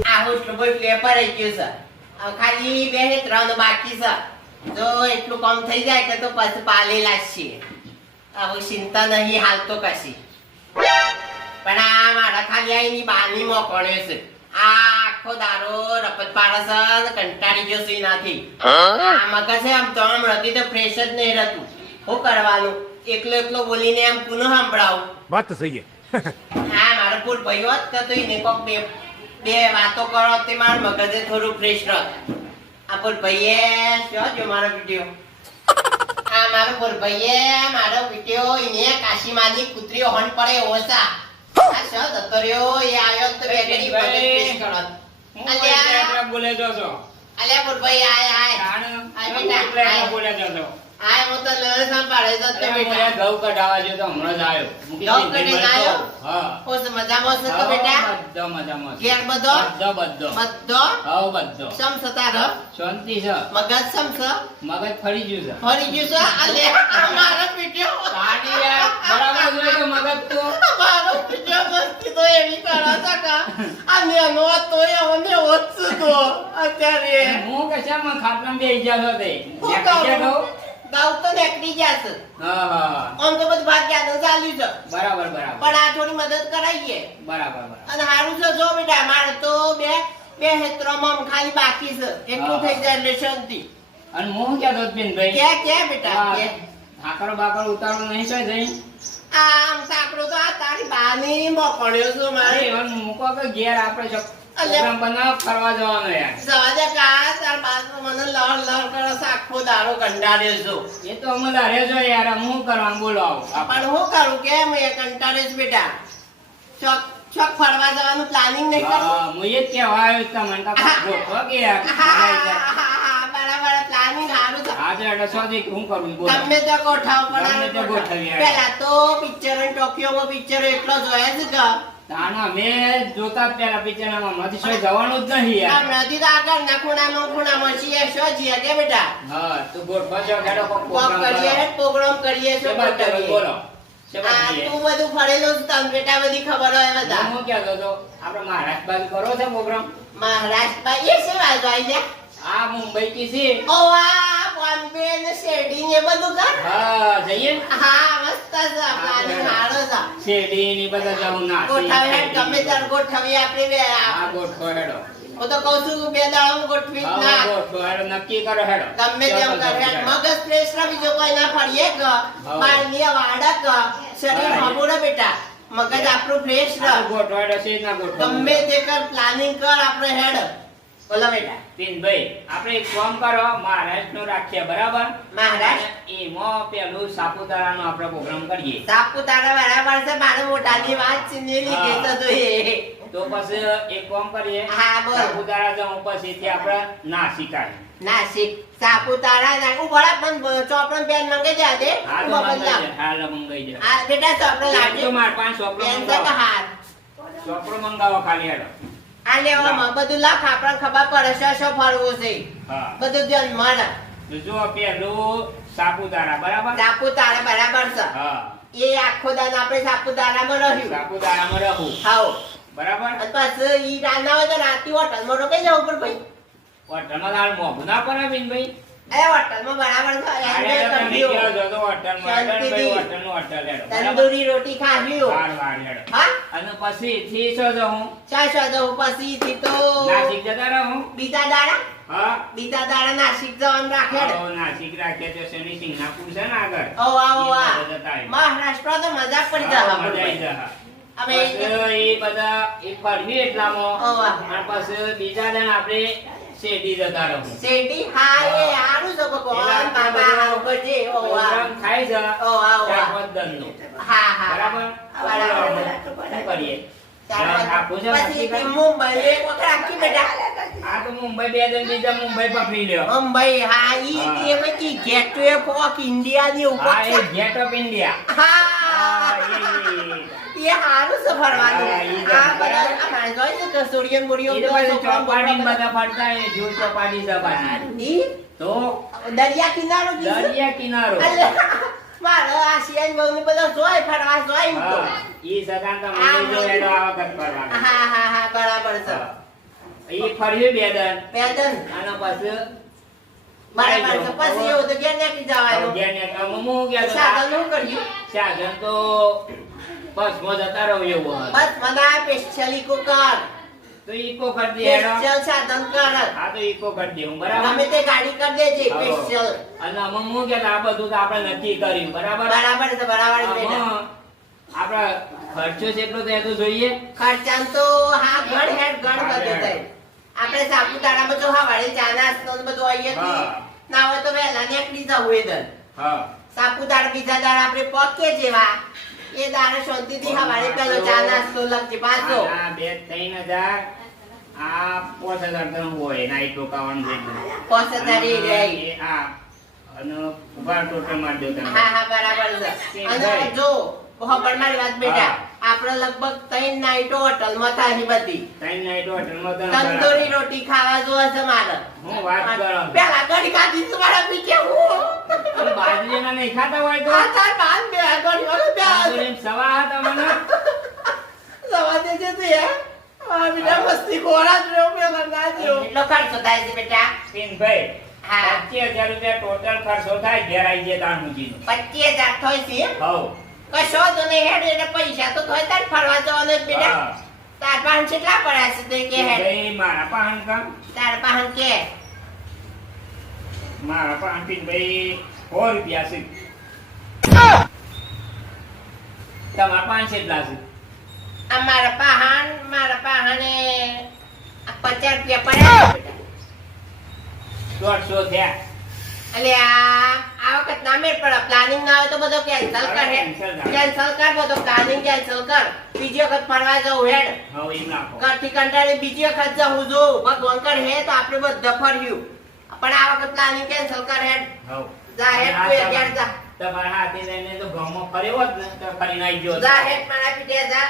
આવું સ્ટોબલ પેપર આવી ગયું છે. હવે ખાલી 2 3 બાકી છે. જો એટલું કામ થઈ જાય કે તો પછી પાલી લાગશે. હવે ચિંતા નહીં હાલ તો કશી. પણ આ મારા ખાલી આની બાની મોકળ્યો છે. આ આખો દારો રપત પાડે છે, કંટાળી ગયો છે એનાથી. આ મગજ છે આમ તો આમ હતી તો ફ્રેશ જ નહીં રહેતું. શું કરવાનું? એકલો બોલીને એમ પુનઃ સંભળાવું. વાત તો સહી હા મારો પૂર ભાઈ હોત તો એને કોક બે વાતો કરો તે મારું મગજે થોડું ફ્રેશ રહે. આ પૂર ભાઈએ શું જો મારો વિડીયો. આ મારો પૂર ભાઈએ મારો વિડીયો એને કાશીમાની કૂતરીઓ હણ પડે ઓછા. આ શું જતો રહ્યો એ આવ્યો તો બે ઘડી મગજ ફ્રેશ કરો. અલ્યા બોલે જો છો અલ્યા પૂર ભાઈ આય બેટા બોલે જો છો આય હું તો લડે સંભાળે તો તે બેટા ઘઉં કઢાવા જો તો હમણાં જ આવ્યો ઘઉં કઢીને આવ્યો? હા ઓસ મજામાં છે તો બેટા? બધો મજામાં છે. ઘેર બધો બધો બધો બધો સમ સતાર શાંતિ છે. મગજ સમ છે મગજ ફરી ગયું છે. ફરી ગયું છે. અલે મારો પીટ્યો સાડી યાર બરાબર જોઈ તો મગજ તો મારો પીટ્યો મસ્તી તો એવી કરો છો કા અને નો તો એને ઓછું તો અત્યારે હું કશામાં ખાટલામાં બેસી જાતો તે હું નેકળી જાતો. ગાવ તો નીકળી જશે. હા આમ તો બધું ભાગ જ્ઞાન ચાલ્યું છે બરાબર પણ આ થોડી મદદ કરાવીએ બરાબર અને સારું છે. જો બેટા મારે તો બે હેત્રોમાં ખાલી બાકી છે. એટલું થઈ જાય એટલે શાંતિ. અને હું ક્યાં દોત બેન ભાઈ કે બેટા કે ઢાકર બાકર ઉતારવું નહીં છે જઈ આમ સાંકડો તો આ તારી બાની મોકળ્યો છે મારે. અરે એમ મૂકો કે ઘેર આપણે અલ્યા. પ્રોગ્રામ બનાવ ફરવા જવાનો યાર. જવા દે કા તાર બાજુ મને લડ કરે છે. આખો દાડો કંટાળ્યો છું. એ તો અમે લારે છો યાર હું કરવાનું બોલો આવો પણ હું કરું કેમ એ કંટાળ્યો છું બેટા. ચોક ફરવા જવાનું પ્લાનિંગ નહીં કરવું? હું એ જ કહેવા આવ્યો છું તમને કે ગોઠવો કે યાર બરાબર પ્લાનિંગ સારું છે. આજે એટલે સોજી હું કરું બોલો ગમે તે ગોઠવ ગમે તે ગોઠવીએ. પેલા તો પિક્ચર ટોકિયોમાં પિક્ચર એટલો જોયા છે કે તાના મેં જોતા જ પેલા પિક્ચરમાં માંથી શું જવાનું જ નહીં યાર. હમણાંથી તો આગળના ખૂણામાં છીએ શું છીએ કે બેટા હા તો ગોઠવો છો હેડો કોક પ્રોગ્રામ કરીએ છે શું કરીએ. બોલો આ તું બધું ફરેલું છે તને બેટા બધી ખબર હોય બધા. હું કહેતો તો આપણે મહારાષ્ટ્ર બાજુ કરો છે પ્રોગ્રામ. મહારાષ્ટ્રમાં એ છે વાત હોય છે. આ મુંબઈ કી છે. ઓ આ બોમ્બે ને શેરડી ને બધું કર. હા જઈએ હા મસ્ત છે પ્લાનિંગ સારો છે. શેરડી ની બધા જવું ના ગોઠવે ગમે ત્યારે ગોઠવી આપણે બે આ ગોઠવો હેડો. હું તો કહું છું બે દાડો ગોઠવી જ હા ના ગોઠવો હેડો નક્કી કરો હેડો. ગમે તેમ કરે મગજ ફ્રેશ રહી જો કોઈ ના ફરીએ ક બાળની વાડા ક શરીર હબુડા બેટા મગજ આપણું ફ્રેશ આ રહે. ગોઠવો હેડો છે ના ગોઠવો. ગમે તે કર પ્લાનિંગ કર આપણે હેડ. બોલો બેટા પિનભાઈ આપણે એક કામ કરો મહારાષ્ટ્ર નું રાખીએ બરાબર. મહારાષ્ટ્ર એમાં પેલું સાપુતારા નો આપણે પ્રોગ્રામ કરીએ. સાપુતારા બરાબર છે મારા મોટાની વાત છે ને લીધી તો તો એ તો પછી એક કામ કરીએ હા, બોલ. સાપુતારા જવું પછી થી આપણે નાસિક આવીએ. નાસિક સાપુતારા ના ઉભરા પણ ચોપડો પેન મંગાઈ જા દે હાલ મંગાઈ જાય. આ બેટા ચોપડો પેન લાવજે તો માર પાંચ ચોપડો પેન તો મંગાવો. હાર ચોપડો મંગાવો ખાલી હેડો. આ લેવામાં બધું લાખ આપણને ખબર પડે શું ફરવું છે હા બધું ધ્યાન મળે. તો જો પેલું સાપુતારા બરાબર. સાપુતારા બરાબર છે હા એ આખો દાન આપણે સાપુતારામાં રહ્યું સાપુતારામાં રહું હાઉ બરાબર. અને પછી ઈ રાના હોય તો રાતી હોટલમાં રોકાઈ જાવ ઉપર ભાઈ. હોટલમાં હાલ મોંઘું ના પડે બેનભાઈ. એ હોટલમાં બરાબર છે અરે એન્જોય તમે કરજો. કયો છો તો હોટલમાં શાંતિથી. ભાઈ હોટલનું હોટલ હેડો બરાબર. તંદૂરી રોટી ખાવી વાર વાર હેડો. હા અને પછી થી શું જાઉં ચાશો જવું પછી થી તો નાસિક જતા રહું. બીજા દાડા હા બીજા દાડા નાસિક જવાનું રાખે આવો નાસિક રાખીએ તો શનિ સિંગાપુર છે ને આગળ. ઓ આવો ઈ આ બધા જતા આવીએ. મહારાષ્ટ્ર તો મજા પડી હા, જાય મજા આઈ જાય. અમે પછી એ બધા એ ફરવી એટલામાં ઓ વાહ. અને પછી બીજા દિન આપણે શેરડી જતા રહું. શેરડી હા એ હારું છે ભગવાન બાબા આવજે ઓ વાહ. પ્રોગ્રામ થાય છે ઓ વાહ, વાહ. 4-5 દિનનો. હા હા બરાબર બરાબર. શું કરીએ ચાલો. આપું છે પછી નક્કી કરી? મુંબઈ એક વખત રાખી બેટા આ તો મુંબઈ 2 દિન બીજા મુંબઈ પકડી લ્યો. મુંબઈ હા ઈ હા. એમાં કી ગેટવે ઓફ ઇન્ડિયા ની ઉપર હા છે. એ ગેટ ઓફ ઇન્ડિયા. હા એ હારું છે ફરવાનું. હા, ઈ આ જ. બધા આ માણસો હોય છે કે સોડિયમ બોડિયમ એ તો બધા પછી છોકરા ચોપાટી ને બધા. બધા ફરતા હોય, જૂ ચોપાટી છે પાછી. ઈ તો દરિયા કિનારો કીધું? દરિયા કિનારો. અલે, મારો આ શિયાળ બહુ ને બધા જોય ફરવા જોય એમ તો. હા ઈ સગાન તો મંદિર જો હેડો આ વખત ફરવાનું. હા હા હા બરાબર છે. ઈ ફર્યું બે દન પેદન અને પછી બરાબર છે. પછી એવું તો ઘેર નાખી જવાનું. ઘેર ને કામ હું ગયા તો સાધન શું કર્યું? સાધન તો બસ માં જતા રહો એવું હતું. બસ મને સ્પેશિયલ ઇકો કર. તો ઈકો કરી દે હેડો. સ્પેશિયલ સાધન કર. હા તો ઈકો કરી દે હું બરાબર. ગમે તે ગાડી કરી દેજે હા. સ્પેશિયલ. અને અમે હું કે આ બધું તો આપણે નક્કી કર્યું બરાબર. બરાબર છે બરાબર છે બેટા. આમાં આપણા ખર્ચો કેટલો થાય તો જોઈએ. ખર્ચાન તો હા ગણ હેડ ગણ બધું થાય. આપણે સાપુતારામાં જો હવારે ચા નાસ્તો ને બધું અહીંયાથી હા. ના હોય તો વહેલા નીકળી જવું એ દર. હા સાપુતારા બીજા દાડા આપણે પકે જેવા એ દાડા શાંતિથી હવારે પેલો ચા નાસ્તો લગતી પાછો. આ 2-3 આ 5,000 તો હોય નાઈટ રોકાવાનું છે એટલે. પોસેદારી રહી. એ આ અને ઉભા ટોટલ માર દો તમે. હા હા બરાબર છે. કેમ અને ભાઈ? જો ખબર મારી વાત બેટા હા. આપણે લગભગ 3 નાઈટો હોટલમાં થાય બધી. 3 નાઈટ હોટલમાં તો તંદૂરી રોટી ખાવા જોવે છે મારે. હું વાત કરો. પેલા ઘડી ખાધી છે મારા પીછે હું. પણ બાજરીના નહીં ખાતા હોય તો આ તાર બાદ બે ઘડી વગર બે બાજરીના સવા હતા મને. સવા દે છે તું યાર. આ બેટા મસ્તી ખોરા જ રહ્યો પેલા ના જેવો. કેટલો ખર્ચો થાય છે બેટા? પિનભાઈ હા. 25,000 રૂપિયા ટોટલ ખર્ચો થાય ઘેર આઈ જાય તાણ સુધીનો. 25,000 થાય છે એમ? હઉ. કશો તો નહીં હેડ એટલે પૈસા તો થાય તાર ફરવા જવાનો જ બેટા. હા. તાર પાસે કેટલા પડ્યા છે તે કે હેડ. પિનભાઈ મારા પાહન કામ તાર પાસે કે મારા પાહન પિનભાઈ 100 રૂપિયા છે. તમારા પાંચ કેટલા છે? મારા પાહાને 50 રૂપિયા પડ્યા છે બેટા. 150 થયા. એટલે આ વખત ના મેળ પડે. પ્લાનિંગ ના હોય તો બધો કેન્સલ કર હેડ. કેન્સલ કર બધો પ્લાનિંગ કેન્સલ કર. બીજી વખત ફરવા જવું હેડ. હવે એમ નાખો. ઘરથી કંટાળી બીજી વખત જવું જો ભગવાન કર હે તો આપણે બધા ફર્યું. પણ આ વખત પ્લાનિંગ કેન્સલ કર હેડ. હઉ. જા હેડ તું એ ઘેર જા. તમારા હાથે લઈને તો ગામમાં ફર્યો હોત ને તો ફરી નાઈ ગયો હોત. જા હેડ મારા પીઠે જા.